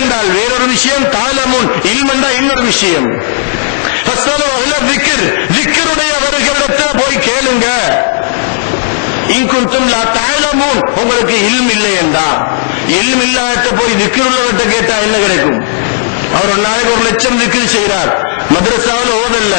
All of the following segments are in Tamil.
என்றால் வேறொரு விஷயம், தாலமுன் இல்ம் என்றால் இன்னொரு விஷயம். திக்ருடையவர்களிடத்தில் போய் கேளுங்க. இன்குன்தும் லா தஅலமூன், உங்களுக்கு இல்ம் இல்லை என்றா, இல்ம் இல்லாத போய் திக்ருள்ளவர்கிட்ட கேட்டா என்ன கிடைக்கும்? அவர் ஒரு நாளைக்கு 1 லட்சம் திக்ர் செய்கிறார், மദ്രസാவில் ஓதல்ல,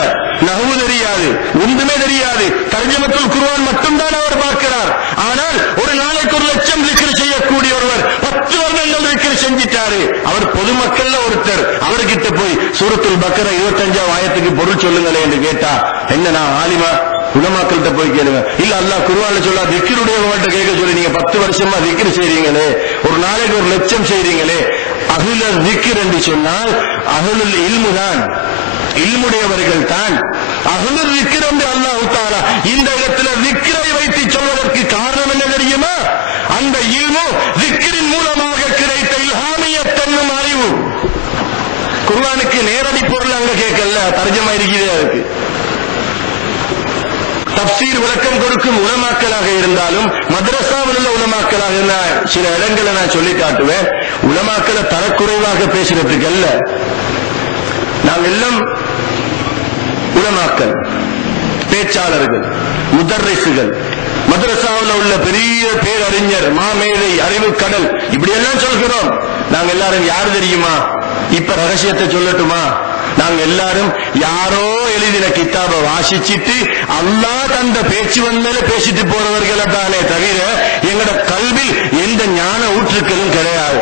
நஹ்வு தெரியாது, ஒன்றுமே தெரியாது, தர்ஜமத்துல் குர்ஆன் மட்டும்தான் அவர் பார்க்கிறார். ஆனால் ஒரு நாளைக்கு 1 லட்சம் திக்ர் செய்யக்கூடிய ஒருவர் 10 வருடங்கள் திக்ர் செஞ்சிட்டாரு. அவர் பொதுமக்கள்ல ஒருத்தர். அவர்கிட்ட போய் சூரத்துல் பக்கரா 25ஆம் ஆயத்துக்கு பொருள் சொல்லுங்களே என்று கேட்டா என்ன, நான் ஆலிமா உலமாக்கள்கிட்ட போய் கேளுங்க. இல்ல அல்லாஹ் குர்ஆன்ல சொல்ல திக்ருடையவங்கள்ட்ட கேட்க சொல்லி, நீங்க 10 வருஷமா திக்ர் செய்றீங்களே, ஒரு நாளைக்கு 1 லட்சம் செய்றீங்களே, அஹ்லுல் திக்ர் என்று சொன்னால் அஹ்லுல் இல்மு தான், இல்முடையவர்கள் தான். அஹ்லுல் திக்ர் என்று அல்லாஹ் தஆலா இந்த இடத்துல திக்ரை வைத்து சொல்வதற்கு காரணம் என்ன தெரியுமா? அந்த இல்மு திக்ரின் மூலமாக கிடைத்த இல்ஹாமியத் என்னும் அறிவு. குர்ஆனுக்கு நேரடி பொருள் அங்க கேட்கல, தர்ஜமா இருக்குது. அதுக்கு தப்சீர் விளக்கம் கொடுக்கும் உலமாக்களாக இருந்தாலும் மദ്രസാவில் உள்ள உலமாக்களாக இருந்தால் சில இடங்களை நான் சொல்லி காட்டுவேன். உலமாக்களை தரக்குறைவாக பேசுறதுக்கு அல்ல, நாங்கள் எல்லாம் உலமாக்கள், பேச்சாளர்கள், முதர்ரிசுகள், மദ്രസാவில் உள்ள பெரிய பேரறிஞர், மாமேதை, அறிவு கடல், இப்படி எல்லாம் சொல்கிறோம். நாங்க எல்லாரும் யார் தெரியுமா? இப்ப ரகசியத்தை சொல்லட்டுமா? நாங்க எல்லாரும் யாரோ எழுதின கிதாபை வாசிச்சிட்டு அல்லாஹ் தந்த பேச்சு வந்தால பேசிட்டு போறவர்களை தானே தவிர எங்கட கல்வி எந்த ஞான ஊற்றுக்களும் கிடையாது.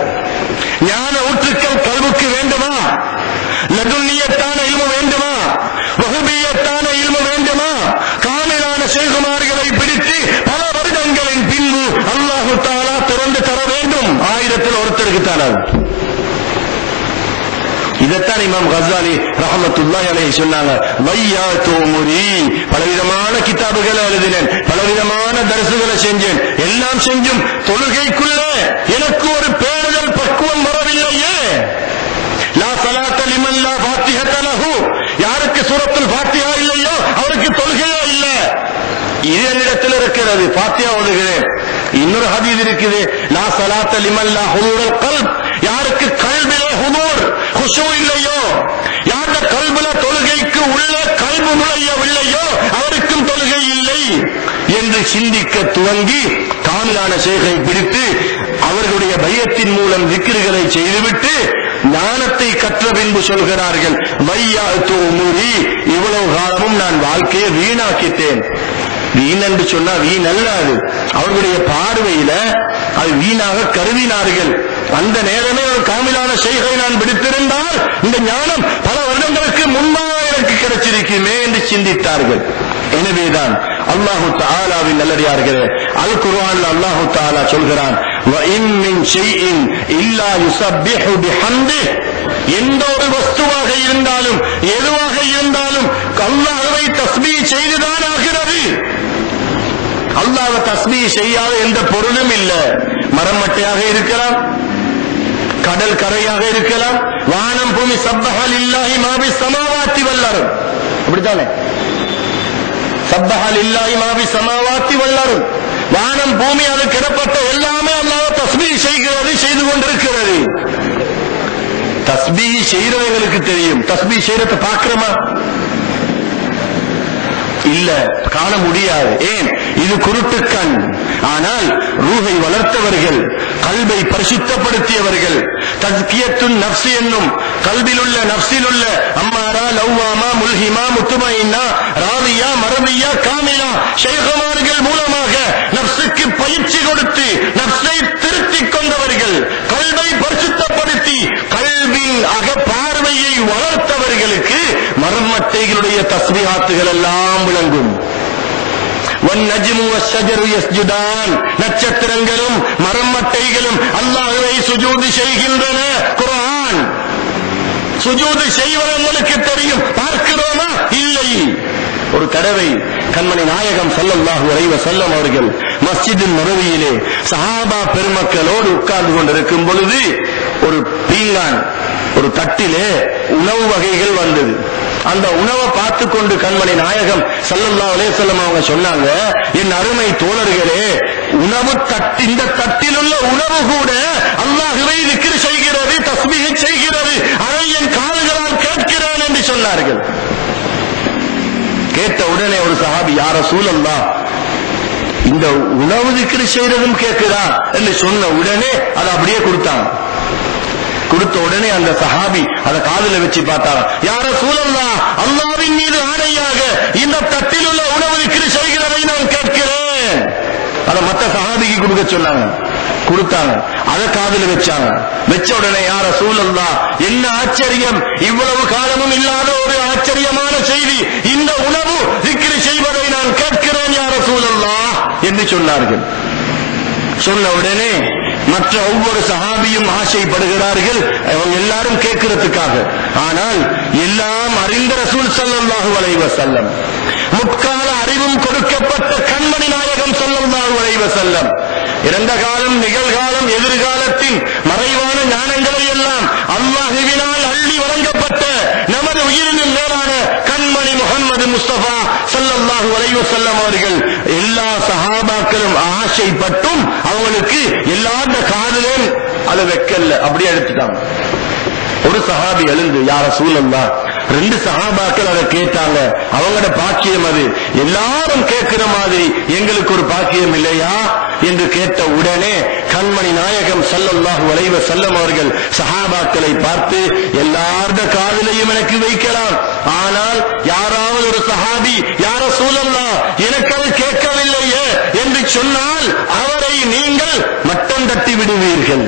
ஞான ஊற்றுக்கள் கல்விக்கு வேண்டுமா? லதுன்னியத்தான இல்மு வேண்டுமா? வஹுபியத்தான இல்மு வேண்டுமா? காமிலான ஷேகுமார்களை பிடித்து பல வருடங்களின் பின்பு அல்லாஹு தஆலா திறந்து தர வேண்டும். 1000ல் ஒருத்தருக்கு தராது. இதைத்தான் இமாம் கஸாலி ரஹ்மத்துல்லாஹி அலைஹி சொன்னாங்க. வையாத்து உமுரி, பலவிதமான கிதாபுகளை எழுதினேன், பலவிதமான தர்சுகளை செஞ்சேன், எல்லாம் செஞ்சும் தொழுகைக்குள்ளே எனக்கு ஒரு பேணுதல் பக்குவம் வரவில்லையே. லா ஸலாத்த லிமன் லா ஃபாத்திஹத லஹு, யாருக்கு சூரத்துல் ஃபாத்திஹா இல்லையோ அவருக்கு தொழுகையே இல்ல. இது என்னிடத்தில் இருக்கிறது, ஃபாத்திஹா ஓதுகிறேன். இன்னொரு ஹதீஸ் இருக்குது, லா ஸலாத்த லிமன் லா ஹுதூருல் கல்ப், யாருக்கு கல்பிலே ஹுதூர் குஷூ இல்லையோ, யாருடைய கல்புல தொழுகைக்கு உள்ள கல்பு நுழையவில்லையோ அவருக்கும் தொழுகை இல்லை என்று சிந்திக்க துவங்கி காமிலான ஷேகை பிடித்து அவர்களுடைய பையத்தின் மூலம் திக்ருகளை செய்துவிட்டு ஞானத்தை கற்ற பின்பு சொல்கிறார்கள், வையாத்து உமுரி, இவ்வளவு காலமும் நான் வாழ்க்கையை வீணாக்கிட்டேன். வீண் என்று சொன்னா வீண் அல்ல, அது அவர்களுடைய பார்வையில அது வீணாக கருதினார்கள். அந்த நேரமே ஒரு காமிலான ஷேகை நான் பிடித்திருந்தால் இந்த ஞானம் பல வருடங்களுக்கு முன்பாக எனக்கு கிடைச்சிருக்குமே என்று சிந்தித்தார்கள். எனவேதான் அல்லாஹு தஆலாவின் நல்லடியார்களே, அல் குர்ஆன்ல அல்லாஹு தஆலா சொல்கிறான், வ இன் மின் ஷைஇன் இல்லா யுஸப்பிஹு பிஹம்திஹி, எந்த ஒரு வஸ்துவாக இருந்தாலும் எதுவாக இருந்தாலும் அல்லாஹ்வை தஸ்பீஹ் செய்துதான் ஆகிறது. அல்லாஹ்வை தஸ்பீஹ் செய்யாத எந்த பொருளும் இல்ல. மரம் மட்டையாக இருக்கலாம், கடல் கரையாக இருக்கலாம், வானம் பூமி, சப்பஹ லில்லாஹி மா பிஸ் ஸமாவாத்தி வல் அர்த், அப்படிதானே? சப்பஹ லில்லாஹி மா பிஸ் ஸமாவாத்தி வல் அர்த், வானம் பூமி அது கிடப்பட்ட எல்லாமே அல்லாஹ் தஸ்பீஹ் செய்கிறது, செய்து கொண்டிருக்கிறது. தஸ்பீஹ் செய்றவங்களுக்கு தெரியும். தஸ்பீஹ் செய்யறத பார்க்கிறோமா? இல்ல, காண முடியாது. ஏன்? இது குருட்டு கண். ஆனால் ரூஹை வளர்த்தவர்கள், கல்பை பரிசுத்தப்படுத்தியவர்கள், தஸ்கியத்துன் நஃப்ஸ் என்னும் கல்பில் உள்ள நஃப்ஸில் உள்ள அம்மாரா, லவ்வாமா, முல்ஹிமா, முத்துமைனா, ராதியா, மரதியா, காமிலா ஷைഖமார்கள் மூலமாக நஃப்ஸுக்கு பயிற்சி கொடுத்து நஃப்ஸை திருத்திக் கொண்டவர்கள், கல்பை பரிசுத்தப்படுத்தி கல்வின் அகப்பார்வையை வளர்த்தவர்களுக்கு மர்மட்டைகளுடைய தஸ்பீஹாத்துகள் எல்லாம் விளங்கும். வன்னஜ்மு வஷ்ஷஜரு யஸ்ஜுதான், நட்சத்திரங்களும் மரமட்டைகளும் அல்லாஹ்வை சுஜூது செய்கின்றன. குர்ஆன் சுஜூது செய்வதற்கு தெரியும், பார்க்கிறோமா? இல்லை. ஒரு தடவை கண்மணி நாயகம் ஸல்லல்லாஹு அலைஹி வஸல்லம் அவர்கள் மஸ்ஜிதுன் நபவியிலே சஹாபா பெருமக்களோடு உட்கார்ந்து கொண்டிருக்கும் பொழுது ஒரு பீங்கான், ஒரு தட்டிலே உணவு வகைகள் வந்தது. அந்த உணவை பார்த்து கொண்டு கண்மணி நாயகம் ஸல்லல்லாஹு அலைஹி வஸல்லம் அவங்க சொன்னாங்க, என் அருமை தோழர்களே, உணவு தட்டு, இந்த தட்டில் உள்ள உணவு கூட அல்லாஹ்வை திக்ர் செய்கிறது, தஸ்பீஹ் கேட்ட உடனே ஒரு சஹாபி, யா ரசூலல்லாஹ், இந்த உணவு திக்ர் செய்யறதும் கேட்குதா என்று சொன்ன உடனே அதை அப்படியே கொடுத்தாங்க. கொடுத்த உடனே அந்த சஹாபி அதை காதுல வச்சு பார்த்தாங்க. யா ரசூலல்லாஹ், அல்லாஹ்வின் மீது ஆணையாக இந்த தட்டில் உள்ள உணவு திக்ர் செய்கிறதை நான் கேட்கிறேன். அதை மற்ற சஹாபிக்கு கொடுக்க சொன்னாங்க, கொடுத்தாங்க. அதை காதுல வச்சாங்க. வச்ச உடனே யா ரசூலல்லாஹ், என்ன ஆச்சரியம், இவ்வளவு காலமும் இல்லாத ஒரு ஆச்சரியமான செய்தி, இந்த உணவு திக்ர் செய்வதை நான் கேட்கிறேன் யா ரசூலல்லாஹ் என்று சொன்னார்கள். சொன்ன உடனே மற்ற ஒவ்வொரு சஹாபியும் ஆசைப்படுகிறார்கள், அவங்க எல்லாரும் கேட்கிறதுக்காக. ஆனால் எல்லாம் அறிந்த ரசூல் ஸல்லல்லாஹு அலைஹி வஸல்லம், முற்கால அறிவும் கொடுக்கப்பட்ட கண்மணி நாயகம் ஸல்லல்லாஹு அலைஹி வஸல்லம், இறந்த காலம், நிகழ்காலம், எதிர்காலத்தின் மறைவான ஞானங்களை எல்லாம் அல்லாஹ்வினால் அள்ளி வழங்கப்பட்ட நமது உயிரினும் மேலான கண்மணி முஹம்மது முஸ்தபா ஸல்லல்லாஹு அலைஹி வஸல்லம் அவர்கள் எல்லா சஹாபாக்களும் ஆசைப்பட்டும் அவங்களுக்கு எல்லாத்த காதிலும் அதை வைக்கல, அப்படியே எடுத்துட்டாங்க. ஒரு சஹாபி எழுந்து, யா ரசூலல்லாஹ், 2 சஹாபாக்கள் அதை கேட்டாங்க, அவங்களோட பாக்கியம் அது, எல்லாரும் கேட்கிற மாதிரி எங்களுக்கு ஒரு பாக்கியம் இல்லையா என்று கேட்ட உடனே கண்மணி நாயகம் ஸல்லல்லாஹு அலைஹி வஸல்லம் அவர்கள் சஹாபாக்களை பார்த்து, எல்லாரோட காதிலையும் எனக்கு வைக்கலாம், ஆனால் யாராவது ஒரு சஹாபி யா ரசூலல்லாஹ் எனக்கு அது கேட்கவில்லையே என்று சொன்னால் அவரை நீங்கள் மட்டம் தட்டி விடுவீர்கள்,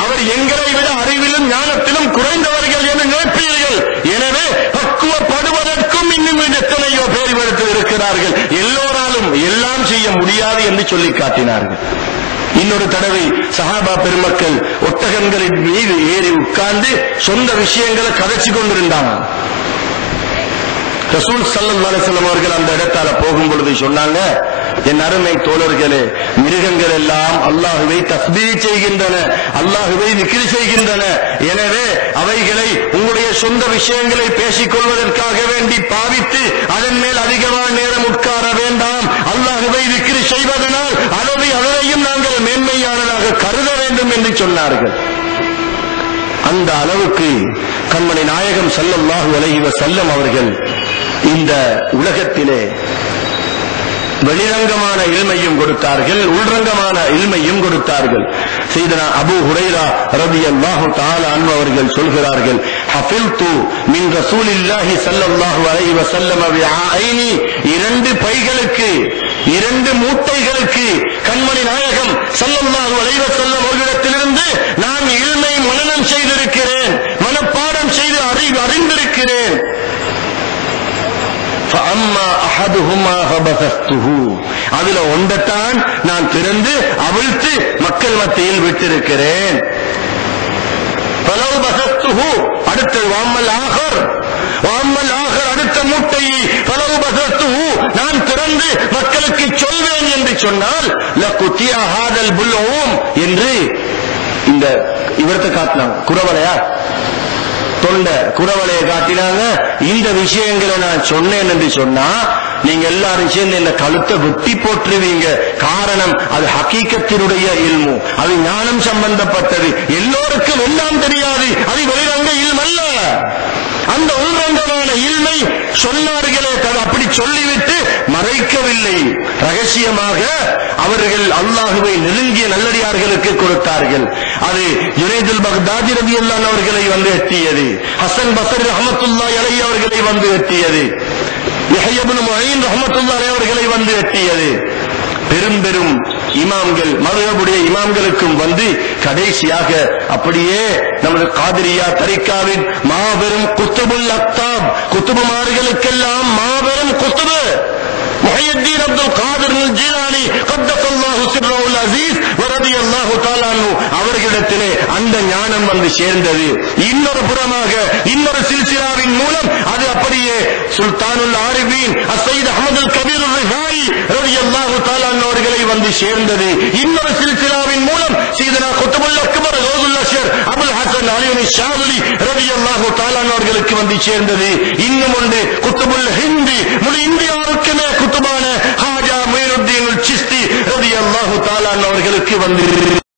அவர் எங்களை விட அறிவிலும் ஞானத்திலும் குறைந்தவர்கள் என்று நினைப்பீர்கள். எனவே பக்குவப்படுவதற்கும் இன்னும் எத்தனையோ பேர் இடத்தில் இருக்கிறார்கள், எல்லோராலும் எல்லாம் செய்ய முடியாது என்று சொல்லி காட்டினார்கள். இன்னொரு தடவை சஹாபா பெருமக்கள் ஒட்டகங்களின் மீது ஏறி உட்கார்ந்து சொந்த விஷயங்களை கதைச்சு கொண்டிருந்தாங்க. ரசூல் ஸல்லல்லாஹு அலைஹி வஸல்லம் அவர்கள் அந்த இடத்தால போகும் பொழுது சொன்னாங்க, என் அருமை தோழர்களே, மிருகங்கள் எல்லாம் அல்லாஹ்வை தஸ்பீஹ் செய்கின்றன, அல்லாஹ்வை திக்ர் செய்கின்றன. எனவே அவைகளை உங்களுடைய சொந்த விஷயங்களை பேசிக் கொள்வதற்காக வேண்டி பாவித்து அதன் மேல் அதிகமான நேரம் உட்கார வேண்டாம். அல்லாஹ்வை திக்ர் செய்வதனால் அதையும் நாங்கள் மேன்மையானதாக கருத வேண்டும் என்று சொன்னார்கள். அந்த அளவுக்கு கண்மணி நாயகம் ஸல்லல்லாஹு அலைஹி வஸல்லம் அவர்கள் இந்த உலகத்திலே வெளிரங்கமான இல்மையும் கொடுத்தார்கள், உள்ரங்கமான இல்மையும் கொடுத்தார்கள். சையதுனா அபூ ஹுரைரா ரலியல்லாஹு தஆலா அன்ஹு அவர்கள் சொல்கிறார்கள், ஹஃபில்து மின் ரசூலில்லாஹி ஸல்லல்லாஹு அலைஹி வஸல்லம் விஆஐனி, 2 பைகளுக்கு 2 மூட்டைகளுக்கு கண்மணி நாயகம் ஸல்லல்லாஹு அலைஹி வஸல்லம் அவர்களிடத்திலிருந்து நான் இல்மை மனனம் செய்திருக்கிறேன், மனப்பாடம் செய்து அறிந்திருக்கிறேன். அதுல ஒன்றைத்தான் நான் திறந்து அவிழ்த்து மக்கள் மத்தியில் விட்டிருக்கிறேன். அடுத்த அடுத்த மூட்டையை நான் திறந்து மக்களுக்கு சொல்வேன் என்று சொன்னால் என்று இந்த இவரத்தை காட்டினாங்க. குரவலையா தொண்டை குரவலையை காட்டினாங்க. இந்த விஷயங்களை நான் சொன்னேன் என்று சொன்னா நீங்க எல்லாரும் சேர்ந்து இந்த கழுத்தை வெட்டி போட்டுருவீங்க. காரணம் அது ஹகீகத்தினுடைய இல்மு, அது ஞானம் சம்பந்தப்பட்டது. எல்லோருக்கும் எல்லாம் தெரியாது, அது வெளிரங்க இல்மல்ல. அந்த உள்ரங்கமான இல்மை சொன்னார்களே, அப்படி சொல்லிவிட்டு மறைக்கவில்லை, ரகசியமாக அவர்கள் அல்லாஹுவை நெருங்கிய நல்லடியார்களுக்கு கொடுத்தார்கள். அது ஜுனைதுல் பக்தாதி ரலியல்லாஹு அவர்களை வந்து எட்டியது, ஹசன் பஸ்ரி ரஹ்மத்துல்லாஹி அலைஹி அவர்களை வந்து எட்டியது, யஹ்யா இப்னு முஈன் ரஹ்மத்துல்லாஹி அவர்களை வந்து எட்டியது. பெரும் பெரும் இமாம்கள், மதுஹபுடைய இமாம்களுக்கும் வந்து கடைசியாக அப்படியே நமது காதிரியா தரிகாவின் மாபெரும் குத்துபுல் அக்தாப், குத்துபுமார்களுக்கெல்லாம் மாபெரும் குத்துபு முஹையத்தீன் அப்துல் காதிர் ஜீலானி கத்தஸல்லாஹு சிர்ரஹுல் அஸீஸ் வரதியல்லாஹு தஆலா அன்ஹு அவர்களிடத்திலே அந்த ஞானம் வந்து சேர்ந்தது. இன்னொரு புறமாக இன்னொரு சில்சிலாவின் மூலம் அது அப்படியே சுல்தானுல் ஆரிஃபீன் அஸ்ஸையீத் அஹ்மதுல் கபீர் ரிஃபாயி ரலியல்லாஹு தஆலா அன்ஹு அவர்களை வந்து சேர்ந்தது. இன்னொரு சில்சிலாவின் மூலம் சீதனா குத்துபுல் அக்பர் கௌசுல் அஷ்ர் அபுல் ஹசன் அலி ஷாதுலி ரலியல்லாஹு தஆலா அன்ஹு அவர்களுக்கு வந்து சேர்ந்தது. இன்னும் ஒன்று குத்துபுல் ஹிந்தி, முழு இந்தியாவுக்குமே குத்துபான ஹாஜா முயினுத்தீன் சிஸ்தி ரலியல்லாஹு தஆலா அன்ஹு அவர்களுக்கு வந்து